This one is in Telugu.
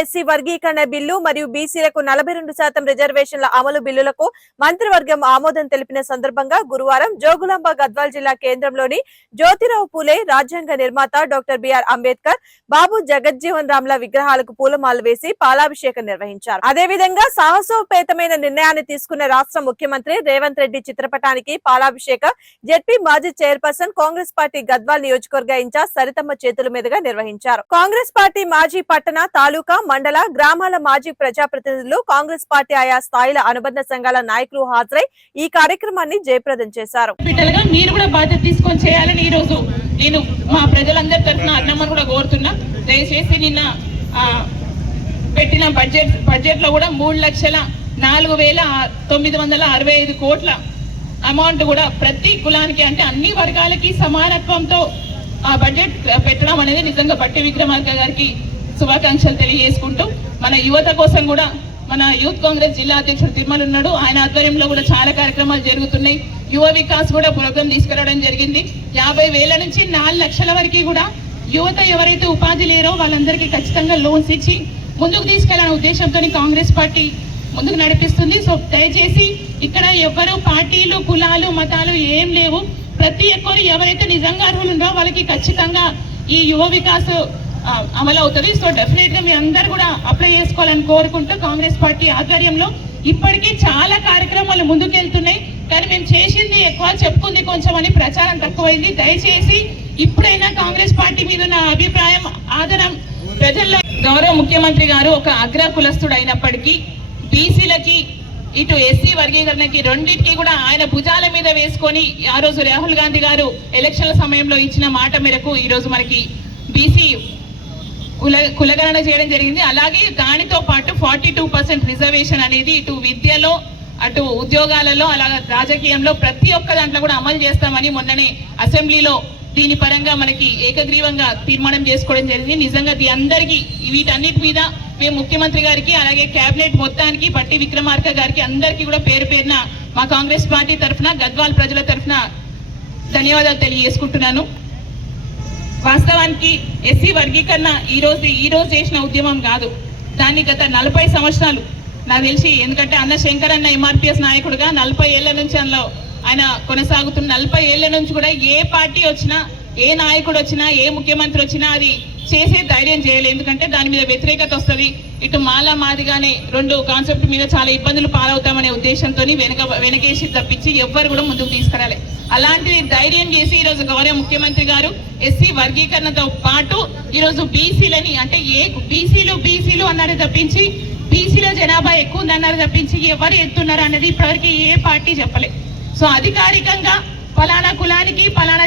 ఎస్సీ వర్గీకరణ బిల్లు మరియు బీసీలకు 42% రిజర్వేషన్ల అమలు బిల్లులకు మంత్రివర్గం ఆమోదం తెలిపిన సందర్భంగా గురువారం జోగులాంబ గద్వాల్ జిల్లా కేంద్రంలోని జ్యోతిరావు పూలే రాజ్యాంగ నిర్మాత డాక్టర్ బిఆర్ అంబేద్కర్, బాబు జగజ్జీవన్ రామ్ల విగ్రహాలకు పూలమాలలు వేసి పాలాభిషేకం నిర్వహించారు. అదేవిధంగా సాహసోపేతమైన నిర్ణయాన్ని తీసుకున్న రాష్ట్ర ముఖ్యమంత్రి రేవంత్ రెడ్డి చిత్రపటానికి పాలాభిషేకం జెడ్పీ మాజీ చైర్పర్సన్, కాంగ్రెస్ పార్టీ గద్వాల్ నియోజకవర్గ ఇన్ఛార్జ్ సరితమ్మ చేతుల మీదుగా నిర్వహించారు. కాంగ్రెస్ పార్టీ మాజీ పట్టణ, తాలూకా, మండల, గ్రామాల మాజీ ప్రజాప్రతినిధులు, కాంగ్రెస్ పార్టీ ఆయా స్థాయిల అనుబంధ సంఘాల నాయకులు హాజరై ఈ కార్యక్రమాన్ని జయప్రదం చేశారు. మీరు కూడా బాధ్యత తీసుకొని చేయాలని ఈ రోజు నేను మా ప్రజలందరి తరఫున అన్నమ్మని కూడా కోరుతున్నా. దయచేసి నిన్న పెట్టిన బడ్జెట్ లో కూడా 3,04,965 కోట్ల అమౌంట్ కూడా ప్రతి కులానికి అంటే అన్ని వర్గాలకి సమానత్వంతో ఆ బడ్జెట్ పెట్టడం అనేది నిజంగా బట్టి విక్రమార్క గారికి శుభాకాంక్షలు తెలియజేసుకుంటూ, మన యువత కోసం కూడా మన యూత్ కాంగ్రెస్ జిల్లా అధ్యక్షుడు తిరుమల ఉన్నాడు. ఆయన ఆధ్వర్యంలో కూడా చాలా కార్యక్రమాలు జరుగుతున్నాయి. యువ వికాస్ కూడా ప్రోగ్రాం తీసుకురావడం జరిగింది. 50,000 నుంచి 4 లక్షల వరకు కూడా యువత ఎవరైతే ఉపాధి లేరో వాళ్ళందరికీ ఖచ్చితంగా లోన్స్ ఇచ్చి ముందుకు తీసుకెళ్లాలనే ఉద్దేశంతో కాంగ్రెస్ పార్టీ ముందుకు నడిపిస్తుంది. సో దయచేసి ఇక్కడ ఎవరు పార్టీలు, కులాలు, మతాలు ఏం లేవు. ప్రతి ఒక్కరు ఎవరైతే నిజంగా అర్హులు ఉండో వాళ్ళకి ఖచ్చితంగా ఈ యువ వికాస్ అమలు అవుతుంది. సో డెఫినెట్ గా మీ అందరు కూడా అప్లై చేసుకోవాలని కోరుకుంటూ, కాంగ్రెస్ పార్టీ ఆధ్వర్యంలో ఇప్పటికీ చాలా కార్యక్రమాలు ముందుకెళ్తున్నాయి. కానీ మేము చేసింది ఎక్కువ, చెప్పుకుంది కొంచెం అని ప్రచారం తక్కువైంది. దయచేసి ఇప్పుడైనా కాంగ్రెస్ పార్టీ మీద ఉన్న అభిప్రాయం, ఆదరం ప్రజల్లో. గౌరవ ముఖ్యమంత్రి గారు ఒక అగ్ర కులస్తుడు అయినప్పటికీ బీసీలకి ఇటు ఎస్సీ వర్గీకరణకి రెండింటికి కూడా ఆయన భుజాల మీద వేసుకొని ఆ రోజు రాహుల్ గాంధీ గారు ఎలక్షన్ల సమయంలో ఇచ్చిన మాట మేరకు ఈ రోజు మనకి బీసీ కులగణన చేయడం జరిగింది. అలాగే దానితో పాటు 42% రిజర్వేషన్ అనేది ఇటు విద్యలో, అటు ఉద్యోగాలలో, అలాగే రాజకీయంలో ప్రతి ఒక్క దాంట్లో కూడా అమలు చేస్తామని మొన్ననే అసెంబ్లీలో దీని పరంగా మనకి ఏకగ్రీవంగా తీర్మానం చేసుకోవడం జరిగింది. నిజంగా అందరికీ వీటన్నిటి మీద మేము ముఖ్యమంత్రి గారికి అలాగే కేబినెట్ మొత్తానికి, బట్టి విక్రమార్క గారికి అందరికీ కూడా పేరు పేరున మా కాంగ్రెస్ పార్టీ తరఫున, గద్వాల్ ప్రజల తరఫున ధన్యవాదాలు తెలియజేసుకుంటున్నాను. వాస్తవానికి ఎస్సీ వర్గీకరణ ఈ రోజు చేసిన ఉద్యమం కాదు. దాన్ని గత 40 సంవత్సరాలు నాకు తెలిసి, ఎందుకంటే అన్న శంకర్ అన్న ఎంఆర్పిఎస్ నాయకుడుగా 40 ఏళ్ల నుంచి అందులో ఆయన కొనసాగుతున్న 40 ఏళ్ల నుంచి కూడా ఏ పార్టీ వచ్చినా, ఏ నాయకుడు వచ్చినా, ఏ ముఖ్యమంత్రి వచ్చినా అది చేసే ధైర్యం చేయలేదు. ఎందుకంటే దాని మీద వ్యతిరేకత వస్తుంది. ఇటు మాదిగానే 2 కాన్సెప్ట్ మీద చాలా ఇబ్బందులు పాలవుతామనే ఉద్దేశంతో వెనకేసి తప్పించి ఎవ్వరు కూడా ముందుకు తీసుకురాలి. అలాంటిది ధైర్యం చేసి ఈరోజు గౌరవ ముఖ్యమంత్రి గారు ఎస్సీ వర్గీకరణతో పాటు ఈరోజు బీసీలని, అంటే ఏ బీసీలు అన్నారు తప్పించి బీసీలో జనాభా ఎక్కువ ఉందన్నారు తప్పించి ఎవరు ఎత్తున్నారు అన్నది ఇప్పటివరకు ఏ పార్టీ చెప్పలేదు. సో అధికారికంగా ఫలానా కులానికి, ఫలానా